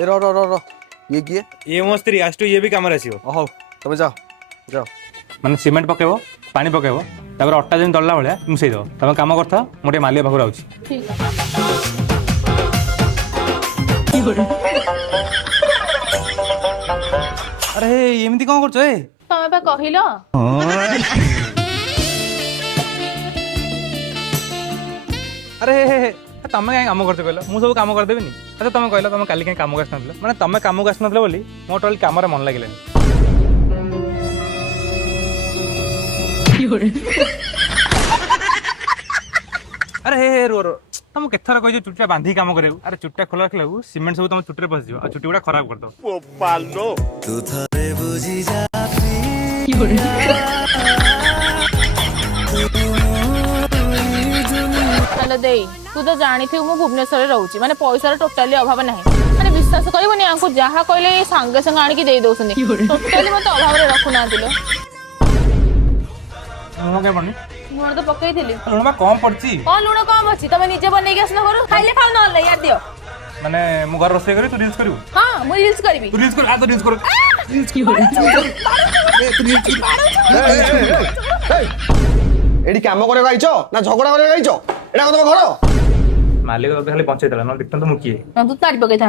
ए रो रो रो रो ये किए ये मो स्त्री आज टू ये भी काम आसीबो ओहो तमे जाओ जाओ माने सिमेंट पकेबो पानी पकेबो तापर अट्टा जेन दल्ला भलिया मिसई दो तमे काम करथा मोटे मालिया पाखु आउची ठीक अरे एमिति कोन करछो ए तमे बा कहिलो अरे तमे काहे काम करछो कहलो मु सब काम कर देबिनी अच्छा तमे कहलो तमे काली काहे काम करछन माने तमे काम करछन बोली मो टोटल काम रे मन लागिलेनी अरे हे रो रो तुम केथर कहि चुट्टा बांधी काम करे अरे चुट्टा खोला रखले सीमेंट सब तुम चुट्टे पस जियो आ चुट्टी गुडा खराब कर दो ओ पालो तू थरे बुझी जा हेलो दे तू तो जानी थी मु भुवनेश्वर रहउची माने पैसा टोटली अभाव नाही माने विश्वास करबोनी आंको जहा कहले संगे संग आनी की दे दोसनी टोटली मत अभाव रे रखु ना दिलो लुण के बनी लुण तो पकई थिली लुण बा कम पड़ची ओ लुण कम अछि तमे निजे बनै के आसना करू खाइले खाउ न ले यार दियो माने मु घर रोसे करी तू रील्स करू हां मु रील्स करबी तू रील्स कर आ तो रील्स कर रील्स की एडी काम करे गाइछो ना झगड़ा करे गाइछो एडा को तम घर मालिक तो खाली पहुंचे देला न देखतन तो मुकिए ना तू ताड़ी पकई था